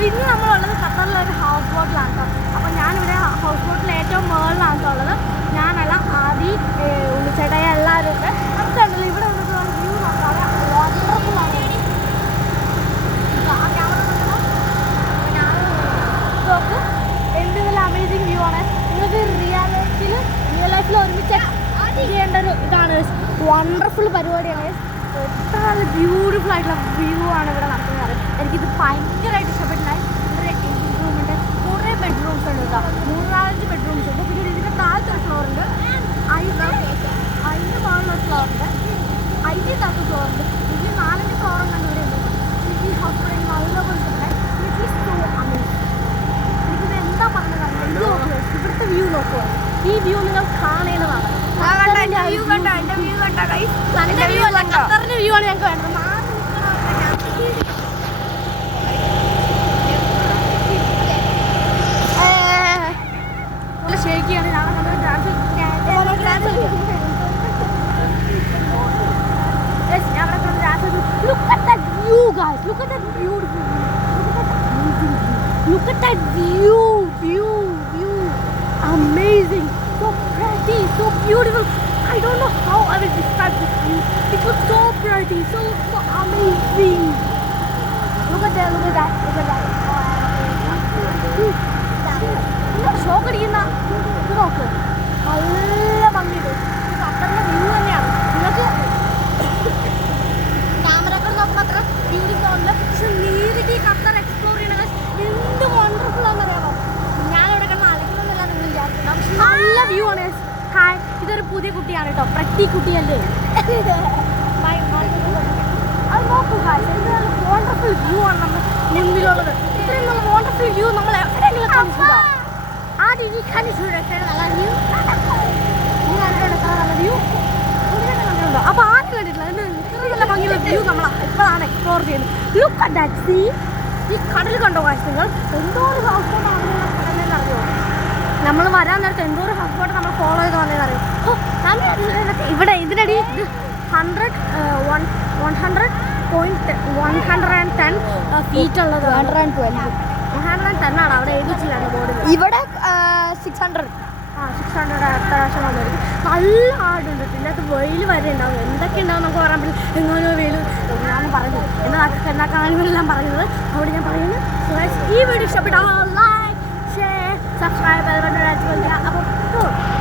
പിന്നെ നമ്മളുള്ളത് ഖത്തറിലൊരു ഹൗസ് ബോട്ടിലാണ് കേട്ടോ. അപ്പോൾ ഞാനിവിടെ ഹൗസ് ബോട്ടിൽ ഏറ്റവും മുകളിലാണ് ഉള്ളത്. ഞാനല്ല ആദി ഉണ്ണിച്ചേട്ടായി എല്ലാവരും ഉണ്ട്. നമുക്കുണ്ടല്ലോ ഇവിടെ വന്നിട്ടുള്ള വ്യൂ നോക്കാതെ വണ്ടർഫുള്ളാണ്. ആ ക്യാമറ ഞാൻ നോക്ക് എന്ത് നല്ല അമേസിങ് വ്യൂ ആണ്. നിങ്ങൾക്ക് റിയൽ ലൈഫിൽ ഒരുമിച്ച് ചെയ്യേണ്ട ഒരു ഇതാണ്. വണ്ടർഫുൾ പരിപാടിയാണ്. എത്ര നല്ല ബ്യൂട്ടിഫുൾ ആയിട്ടുള്ള വ്യൂ ആണ് ഇവിടെ നടക്കുന്നത്. എനിക്കിത് ഭയങ്കരമായിട്ട് ഇഷ്ടപ്പെട്ടില്ലായി. ഇവിടെ റൂമുണ്ട്, കുറേ ബെഡ്റൂംസ് ഉണ്ട് കേട്ടോ. 3-4 ബെഡ്റൂംസ് ഉണ്ട്. പിന്നെ ഇതിൻ്റെ താഴത്തൊരു ഫ്ലോറുണ്ട്, അതിൻ്റെ മുകളിലൊരു ഫ്ലോറുണ്ട്, അതിൻ്റെ താഴത്തെ ഫ്ലോറുണ്ട്. ഇതിന് 4 ഫ്ലോറും കണ്ട് ഇവിടെ ഉണ്ട്. ഈ ഹോസ്പിറ്റലിൽ നല്ലപോലെ ഇഷ്ടപ്പെട്ടായി. എനിക്കിത് എന്താ പറഞ്ഞതാണ്. ഇത് നോക്കുക, ഇവിടുത്തെ വ്യൂ നോക്കുക. ഈ വ്യൂ നിങ്ങൾ കാണേണ്ടതാണ്. ഖത്തറിൻ്റെ വ്യൂ ആണ് ഞങ്ങൾക്ക് വേണ്ടത്. ശരിക്കാണ് ഞാൻ dance Look at that view, guys. Look at that beautiful view. Look at that view. Amazing. So pretty, so beautiful. I don't know how I will describe this view. It looks so pretty, so amazing. Look at that. Shock അടിക്കുന്ന ഇത് നോക്ക്, നല്ല ഭംഗിയുണ്ട്. ഖത്തറിൻ്റെ view തന്നെയാണ്. നിങ്ങൾക്ക് ക്യാമറകൾ നോക്കുമ്പോൾ അത്ര ബ്യൂട്ടി തോന്നില്ല. പക്ഷെ നേരിട്ട് ഈ ഖത്തർ എക്സ്പ്ലോർ ചെയ്യണത് എന്ത് വണ്ടർഫുൾ ആണെന്നറിയാമോ. ഞാനിവിടെ കിടന്ന് അലക്കുന്നതല്ല നിങ്ങൾ വിചാരിച്ചിട്ടുണ്ടാവും. പക്ഷെ നല്ല വ്യൂ ആണ്. ഹായ്, ഇതൊരു പുതിയ കുട്ടിയാണ് കേട്ടോ, പ്രതി കുട്ടിയല്ലേ. അത് നോക്കൂ ഹായ്, ഇത് നല്ല വണ്ടർഫുൾ വ്യൂ ആണ് നമ്മുടെ മുൻപിലുള്ളത്. ഇത്രയും നല്ല വണ്ടർഫുൾ വ്യൂ നമ്മൾ എവിടെയെങ്കിലും കണ്ടിട്ടുണ്ടോ? ആദ്യം ഈ കണ്ടിട്ടുണ്ടോ നല്ല വ്യൂ? ഈ കണ്ടിട്ടുണ്ടോ നല്ല വ്യൂ? കണ്ടിട്ടുണ്ടോ? അപ്പോൾ ആദ്യം കണ്ടിട്ടില്ല. ഇത്ര നല്ല ഭംഗിയുള്ള വ്യൂ നമ്മൾ ഇപ്പോഴാണ് എക്സ്പ്ലോർ ചെയ്യുന്നത്. Look at that sea. ഈ കടൽ കണ്ടോ കാശ് നിങ്ങൾ? എന്തോ ഒരു ഹൗസ് ബോട്ടാണ് കടലിൽ അറിയുമോ? നമ്മൾ വരാൻ നേരത്തെ എന്തോ ഒരു ഹൗസ് ബോട്ട് നമ്മൾ ഫോളോ ചെയ്ത് വന്നതെന്ന് അറിയാം. ഇവിടെ ഇതിനടി 110 ഫീറ്റ് ഉള്ളത്. 110 ആണ് അവിടെ എഴുതിച്ചില്ലാണ് ബോർഡിൽ. ഇവിടെ 600. 600 അത്യാവശ്യം വന്നിരിക്കും. നല്ല ആടുണ്ട്. ഇതിനകത്ത് വെയിൽ വരെ ഉണ്ടാവും. എന്തൊക്കെ ഉണ്ടാവും നമുക്ക് പറയാൻ പറ്റില്ല. എങ്ങനെയോ വെയിൽ ഞാൻ പറഞ്ഞത് എന്നാ കാര്യങ്ങളെല്ലാം പറയുന്നത് അവിടെ ഞാൻ പറയുന്നത്. ഈ വീഡിയോ ഇഷ്ടപ്പെട്ടാൽ ലൈക്ക്, ഷെയർ, സബ്സ്ക്രൈബ്. അപ്പോൾ